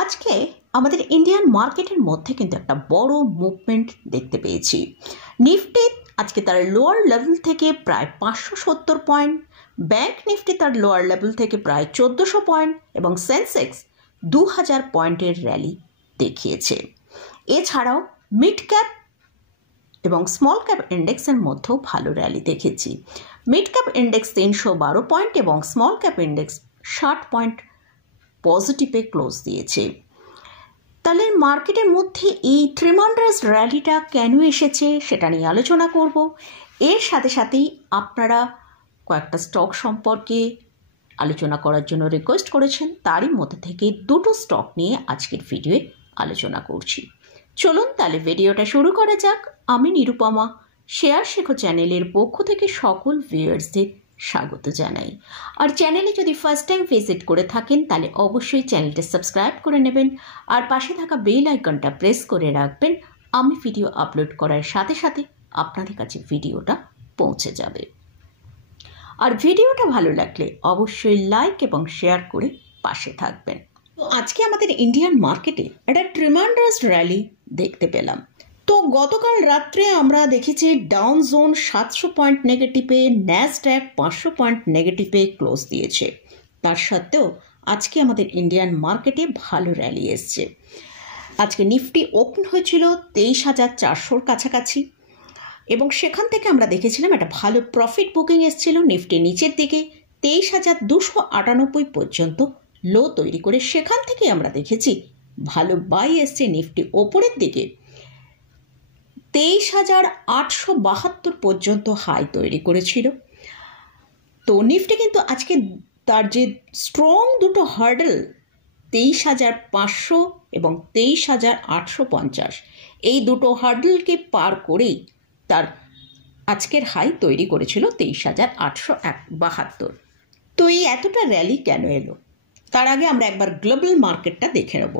আজকে আমাদের ইন্ডিয়ান মার্কেটের মধ্যে কিন্তু একটা বড় মুভমেন্ট দেখতে পেয়েছি। নিফটি আজকে তার লোয়ার লেভেল থেকে প্রায় 570 পয়েন্ট, ব্যাংক নিফটি তার লোয়ার লেভেল থেকে প্রায় 1400 পয়েন্ট এবং সেন্সেক্স 2000 পয়েন্টের র্যালি দেখিয়েছে। এছাড়াও মিড ক্যাপ এবং স্মল ক্যাপ ইন্ডেক্সের মধ্যেও ভালো র্যালি দেখেছি। মিড ক্যাপ ইন্ডেক্স 312 পয়েন্ট এবং স্মল ক্যাপ ইন্ডেক্স 60 পয়েন্ট পজিটিভে ক্লোজ দিয়েছে। তাহলে মার্কেটের মধ্যে এই ট্রেমান্ডাস র্যালিটা কেন এসেছে সেটা নিয়ে আলোচনা করব। এর সাথে সাথেই আপনারা কয়েকটা স্টক সম্পর্কে আলোচনা করার জন্য রিকোয়েস্ট করেছেন, তারই মধ্যে থেকে দুটো স্টক নিয়ে আজকের ভিডিওয়ে আলোচনা করছি। চলুন তাহলে ভিডিওটা শুরু করা যাক। আমি নিরুপমা, শেয়ার শেখো চ্যানেলের পক্ষ থেকে সকল ভিউয়ার্সদের স্বাগত জানাই। আর চ্যানেলে যদি ফার্স্ট টাইম ভিজিট করে থাকেন তাহলে অবশ্যই চ্যানেলটা সাবস্ক্রাইব করে নেবেন আর পাশে থাকা বেল আইকনটা প্রেস করে রাখবেন। আমি ভিডিও আপলোড করার সাথে সাথে আপনাদের কাছে ভিডিওটা পৌঁছে যাবে। আর ভিডিওটা ভালো লাগলে অবশ্যই লাইক এবং শেয়ার করে পাশে থাকবেন। তো আজকে আমাদের ইন্ডিয়ান মার্কেটে একটা ট্রেমান্ডাস র্যালি দেখতে পেলাম। তো গতকাল রাত্রে আমরা দেখেছি ডাউন জোন 700 পয়েন্ট নেগেটিভে, ন্যাসড্যাক 500 পয়েন্ট নেগেটিভে ক্লোজ দিয়েছে। তার সত্ত্বেও আজকে আমাদের ইন্ডিয়ান মার্কেটে ভালো র্যালি এসছে। আজকে নিফটি ওপেন হয়েছিল 23,400 কাছাকাছি এবং সেখান থেকে আমরা দেখেছিলাম একটা ভালো প্রফিট বুকিং এসেছিল। নিফটি নিচের দিকে 23,298 পর্যন্ত লো তৈরি করে সেখান থেকে আমরা দেখেছি ভালো বাই এসছে। নিফটি ওপরের দিকে 23,872 পর্যন্ত হাই তৈরি করেছিল। তো নিফটি কিন্তু আজকে তার যে স্ট্রং দুটো হার্ডেল 23,500 এবং 23,850, এই দুটো হার্ডেলকে পার করেই তার আজকের হাই তৈরি করেছিল 23,872। তো এই এতটা র্যালি কেন এলো? তার আগে আমরা একবার গ্লোবাল মার্কেটটা দেখে নেব।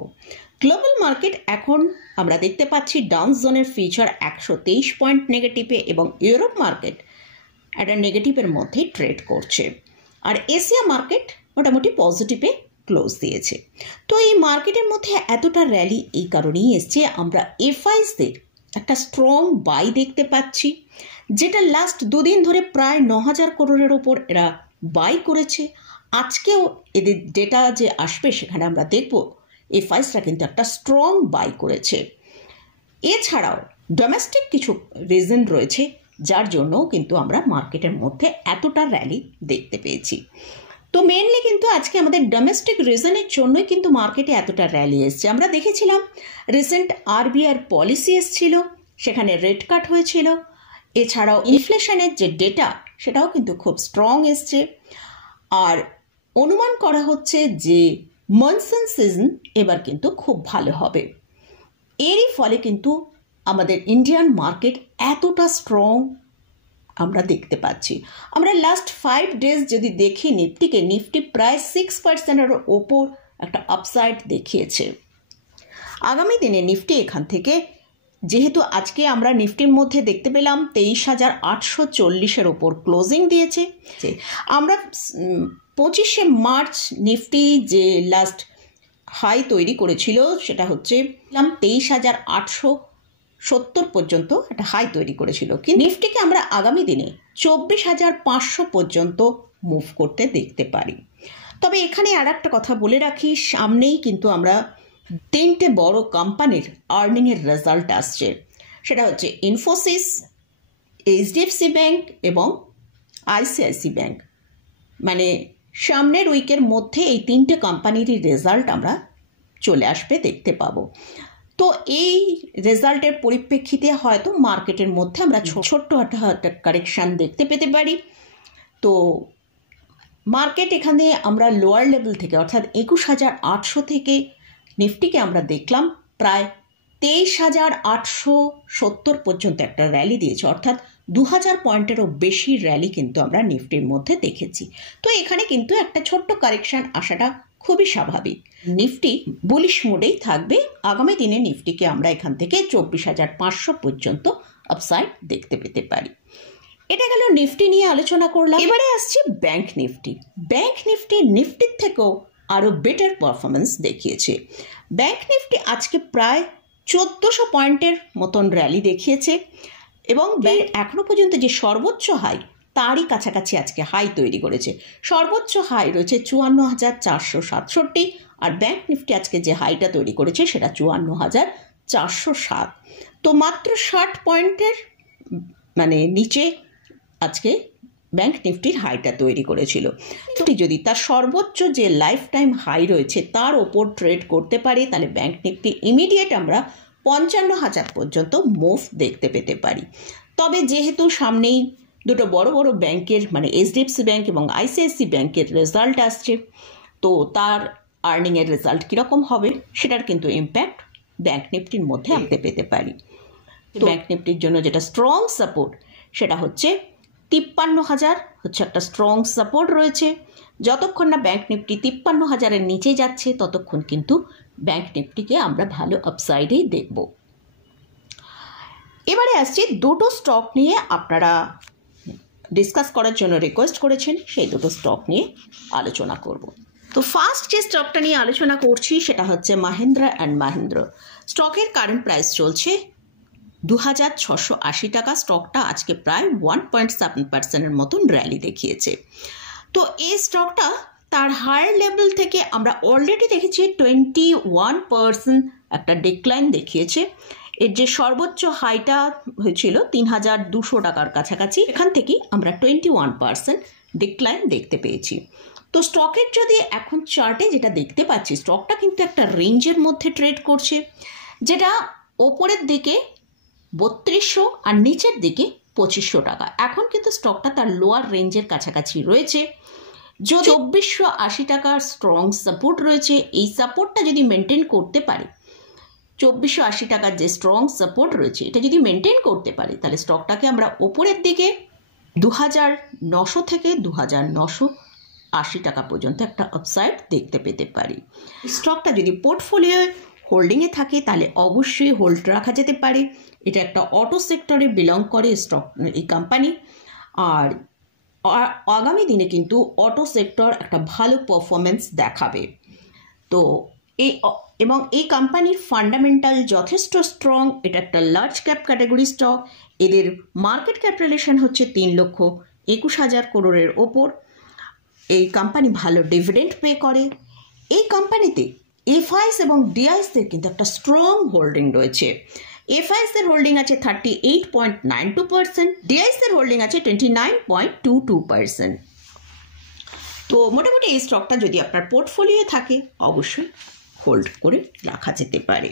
গ্লোবাল মার্কেট এখন আমরা দেখতে পাচ্ছি ডাউন জোনের ফিউচার 123 পয়েন্ট নেগেটিভে এবং ইউরোপ মার্কেট একটা নেগেটিভের মধ্যে ট্রেড করছে। আর এশিয়া মার্কেট মোটামুটি পজিটিভে ক্লোজ দিয়েছে। তো এই মার্কেটের মধ্যে এতটা র্যালি এই কারণেই এসছে, আমরা এফআইসদের একটা স্ট্রং বাই দেখতে পাচ্ছি, যেটা লাস্ট দুদিন ধরে প্রায় 9,000 করোড়ের ওপর এরা বাই করেছে। আজকেও এদের ডেটা যে আসবে সেখানে আমরা দেখব এফআইসরা কিন্তু একটা স্ট্রং বাই করেছে। এছাড়াও ডোমেস্টিক কিছু রিজন রয়েছে যার জন্য কিন্তু আমরা মার্কেটের মধ্যে এতটা র্যালি দেখতে পেয়েছি। তো মেনলি কিন্তু আজকে আমাদের ডোমেস্টিক রিজনের জন্যই কিন্তু মার্কেটে এতটা র্যালি এসছে। আমরা দেখেছিলাম রিসেন্ট আরবিআইর পলিসি এসছিল, সেখানে রেট কাট হয়েছিল। এছাড়াও ইনফ্লেশনের যে ডেটা সেটাও কিন্তু খুব স্ট্রং এসছে। আর অনুমান করা হচ্ছে যে মনসুন সিজন এবার কিন্তু খুব ভালো হবে। এরই ফলে কিন্তু আমাদের ইন্ডিয়ান মার্কেট এতটা স্ট্রং আমরা দেখতে পাচ্ছি। আমরা লাস্ট 5 ডেজ যদি দেখি নিফটিকে, নিফটি প্রায় 6%-এর ওপর একটা আপসাইড দেখিয়েছে। আগামী দিনে নিফটি এখান থেকে, যেহেতু আজকে আমরা নিফটির মধ্যে দেখতে পেলাম 23,840-এর ওপর ক্লোজিং দিয়েছে। আমরা 25শে মার্চ নিফটি যে লাস্ট হাই তৈরি করেছিল সেটা হচ্ছে 23,870 পর্যন্ত একটা হাই তৈরি করেছিল। কিন্তু নিফটিকে আমরা আগামী দিনে 24,500 পর্যন্ত মুভ করতে দেখতে পারি। তবে এখানে আর একটা কথা বলে রাখি, সামনেই কিন্তু আমরা 3টে বড় কোম্পানির আর্নিংয়ের রেজাল্ট আসছে। সেটা হচ্ছে ইনফোসিস, এইচডিএফসি ব্যাংক এবং আইসিআইসি ব্যাংক। মানে সামনের উইকের মধ্যে এই 3টে কোম্পানিরই রেজাল্ট আমরা চলে আসবে, দেখতে পাবো। তো এই রেজাল্টের পরিপ্রেক্ষিতে হয়তো মার্কেটের মধ্যে আমরা ছোট্ট একটা কারেকশান দেখতে পেতে পারি। তো মার্কেট এখানে আমরা লোয়ার লেভেল থেকে অর্থাৎ 21,800 থেকে নিফটিকে আমরা দেখলাম প্রায় 23,870 পর্যন্ত একটা র্যালি দিয়েছে, অর্থাৎ 2000 পয়েন্টেরও বেশি র্যালি কিন্তু আমরা নিফটির মধ্যে দেখেছি। তো এখানে কিন্তু একটা ছোট্ট কারেকশান আসাটা খুবই স্বাভাবিক। নিফটি বুলিশ মোডেই থাকবে। আগামী দিনে নিফটিকে আমরা এখান থেকে 24,500 পর্যন্ত আপসাইড দেখতে পেতে পারি। এটা গেল নিফটি নিয়ে আলোচনা করলাম। এবারে আসছে ব্যাংক নিফটি। ব্যাংক নিফটি নিফটির থেকেও আরও বেটার পারফরমেন্স দেখিয়েছে। ব্যাংক নিফটি আজকে প্রায় 1400 পয়েন্টের মতন র্যালি দেখিয়েছে এবং এখনও পর্যন্ত যে সর্বোচ্চ হাই তারই কাছাকাছি আজকে হাই তৈরি করেছে। সর্বোচ্চ হাই রয়েছে 54,467, আর ব্যাংক নিফটি আজকে যে হাইটা তৈরি করেছে সেটা 54,407। তো মাত্র 60 পয়েন্টের নিচে আজকে ব্যাংক নিফটির হাইটা তৈরি করেছিল। যদি তার সর্বোচ্চ যে লাইফ টাইম হাই রয়েছে তার ওপর ট্রেড করতে পারে তাহলে ব্যাংক নিফটি ইমিডিয়েট আমরা 55,000 পর্যন্ত মুভ দেখতে পেতে পারি। তবে যেহেতু সামনেই দুটো বড় বড় ব্যাংকের HDFC ব্যাংক এবং ICICI ব্যাংকের রেজাল্ট আসছে, তো তার আর্নিংয়ের রেজাল্ট কীরকম হবে সেটার কিন্তু ইম্প্যাক্ট ব্যাংক নিফটির মধ্যে আনতে পেতে পারি। ব্যাংক নিফটির জন্য যেটা স্ট্রং সাপোর্ট সেটা হচ্ছে 53,000 হচ্ছে একটা স্ট্রং সাপোর্ট রয়েছে। যতক্ষণ না ব্যাংক নিফটি 53,000-এর নিচে যাচ্ছে ততক্ষণ কিন্তু ব্যাংক নিফটিকে আমরা ভালো আপসাইডেই দেখব। এবারে আসছি দুটো স্টক নিয়ে আপনারা ডিসকাস করার জন্য রিকোয়েস্ট করেছেন, সেই দুটো স্টক নিয়ে আলোচনা করব। তো ফার্স্ট যে স্টকটা নিয়ে আলোচনা করছি সেটা হচ্ছে মাহিন্দ্রা অ্যান্ড মাহিন্দ্রা। স্টকের কারেন্ট প্রাইস চলছে 2,680 টাকা। স্টকটা আজকে প্রায় 1.7%-এর মতন র্যালি দেখিয়েছে। তো এই স্টকটা তার হায়ার লেভেল থেকে আমরা অলরেডি দেখেছি 21% একটা ডিক্লাইন দেখিয়েছে। এর যে সর্বোচ্চ হাইটা হয়েছিল 3,200 টাকার কাছাকাছি, এখান থেকেই আমরা 21% ডিক্লাইন দেখতে পেয়েছি। তো স্টকের যদি এখন চার্টে যেটা দেখতে পাচ্ছি, স্টকটা কিন্তু একটা রেঞ্জের মধ্যে ট্রেড করছে, যেটা ওপরের দিকে 3200 আর নিচের দিকে 2500 টাকা। এখন কিন্তু স্টকটা তার লোয়ার রেঞ্জের কাছাকাছি রয়েছে। 2480 টাকার স্ট্রং সাপোর্ট রয়েছে। এই সাপোর্টটা যদি মেনটেন করতে পারে, 2480 টাকার যে স্ট্রং সাপোর্ট রয়েছে এটা যদি মেনটেন করতে পারে তাহলে স্টকটাকে আমরা ওপরের দিকে 2,900 থেকে 2,980 টাকা পর্যন্ত একটা আপসাইড দেখতে পেতে পারি। স্টকটা যদি পোর্টফোলিও হোল্ডিংয়ে থাকে তাহলে অবশ্যই হোল্ড রাখা যেতে পারে। এটা একটা অটো সেক্টরে বিলং করে স্টক এই কোম্পানি, আর আগামী দিনে কিন্তু অটো সেক্টর একটা ভালো পারফরমেন্স দেখাবে। তো এবং এই কোম্পানির ফান্ডামেন্টাল যথেষ্ট স্ট্রং। এটা একটা লার্জ ক্যাপ ক্যাটাগরি স্টক। এদের মার্কেট ক্যাপিটালাইজেশন হচ্ছে 3,21,000 করোড়ের ওপর। এই কোম্পানি ভালো ডিভিডেন্ড পে করে। এই কোম্পানিতে এফআইএস এবং ডিআইএসদের কিন্তু একটা স্ট্রং হোল্ডিং রয়েছে। এফআইএসদের হোল্ডিং আছে 38.92%, ডিআইএসদের হোল্ডিং আছে 29.22%। তো মোটামুটি এই স্টকটা যদি আপনার পোর্টফোলিও থাকে অবশ্যই হোল্ড করে রাখা যেতে পারে।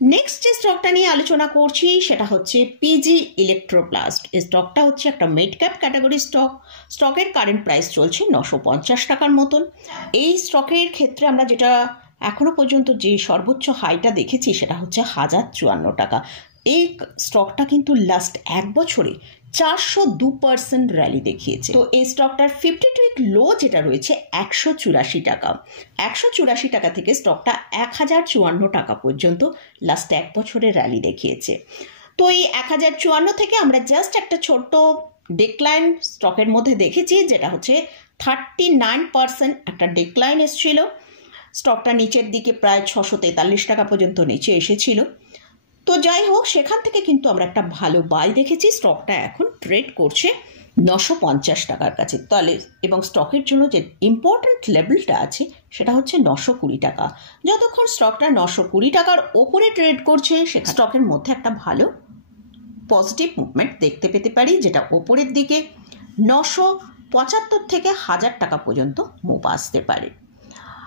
নেক্সট যে স্টকটা নিয়ে আলোচনা করছি সেটা হচ্ছে পিজি ইলেকট্রোপ্লাস্ট। এই স্টকটা হচ্ছে একটা মিড ক্যাপ ক্যাটাগরি স্টক। স্টকের কারেন্ট প্রাইস চলছে 950 টাকার মতন। এই স্টকের ক্ষেত্রে আমরা যেটা এখনো পর্যন্ত যে সর্বোচ্চ হাইটা দেখেছি সেটা হচ্ছে 1,054 টাকা। এই স্টকটা কিন্তু লাস্ট এক বছরে 402% র্যালি দেখিয়েছে। তো এই স্টকটার 52 উইক লো যেটা রয়েছে 184 টাকা। 184 টাকা থেকে স্টকটা 1,054 টাকা পর্যন্ত লাস্ট এক বছরে র্যালি দেখিয়েছে। তো এই 1,054 থেকে আমরা জাস্ট একটা ছোট্ট ডিক্লাইন স্টকের মধ্যে দেখেছি, যেটা হচ্ছে 39% একটা ডিক্লাইন এসেছিল। স্টকটা নিচের দিকে প্রায় 643 টাকা পর্যন্ত নিচে এসেছিল। তো যাই হোক, সেখান থেকে কিন্তু আমরা একটা ভালো বাই দেখেছি। স্টকটা এখন ট্রেড করছে 950 টাকার কাছে। তাহলে এবং স্টকের জন্য যে ইম্পর্ট্যান্ট লেভেলটা আছে সেটা হচ্ছে 920 টাকা। যতক্ষণ স্টকটা 920 টাকার ওপরে ট্রেড করছে সে স্টকের মধ্যে একটা ভালো পজিটিভ মুভমেন্ট দেখতে পেতে পারি, যেটা ওপরের দিকে 975 থেকে 1,000 টাকা পর্যন্ত মুভ আসতে পারে।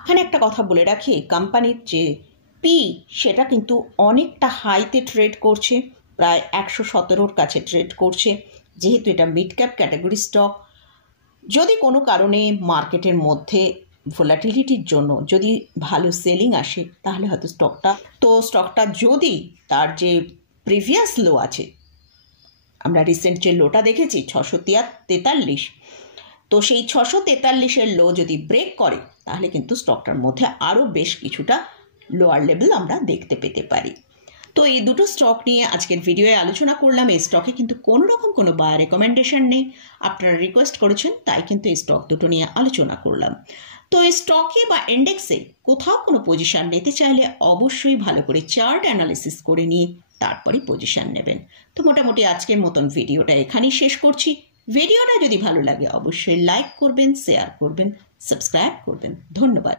এখানে একটা কথা বলে রাখি, কোম্পানির যে পি সেটা কিন্তু অনেকটা হাইতে ট্রেড করছে, প্রায় 117-র কাছে ট্রেড করছে। যেহেতু এটা মিড ক্যাপ ক্যাটাগরি স্টক, যদি কোনো কারণে মার্কেটের মধ্যে ভোলাটিলিটির জন্য যদি ভালো সেলিং আসে তাহলে হয়তো স্টকটা যদি তার যে প্রিভিয়াস লো আছে, আমরা রিসেন্ট যে লোটা দেখেছি 643, তো সেই 643-এর লো যদি ব্রেক করে তাহলে কিন্তু স্টকটার মধ্যে আরও বেশ কিছুটা লোয়ার লেভেল আমরা দেখতে পেতে পারি। তো এই দুটো স্টক নিয়ে আজকের ভিডিওয়ে আলোচনা করলাম। এই স্টকে কিন্তু কোনো রকম কোনো বাই রেকমেন্ডেশন নেই, আপনারা রিকোয়েস্ট করেছেন তাই কিন্তু এই স্টক দুটো নিয়ে আলোচনা করলাম। তো এই স্টকে বা ইন্ডেক্সে কোথাও কোনো পজিশন নিতে চাইলে অবশ্যই ভালো করে চার্ট অ্যানালিসিস করে নিয়ে তারপরে পজিশন নেবেন। তো মোটামুটি আজকের মতন ভিডিওটা এখানেই শেষ করছি। ভিডিওটা যদি ভালো লাগে অবশ্যই লাইক করবেন, শেয়ার করবেন, সাবস্ক্রাইব করবেন। ধন্যবাদ।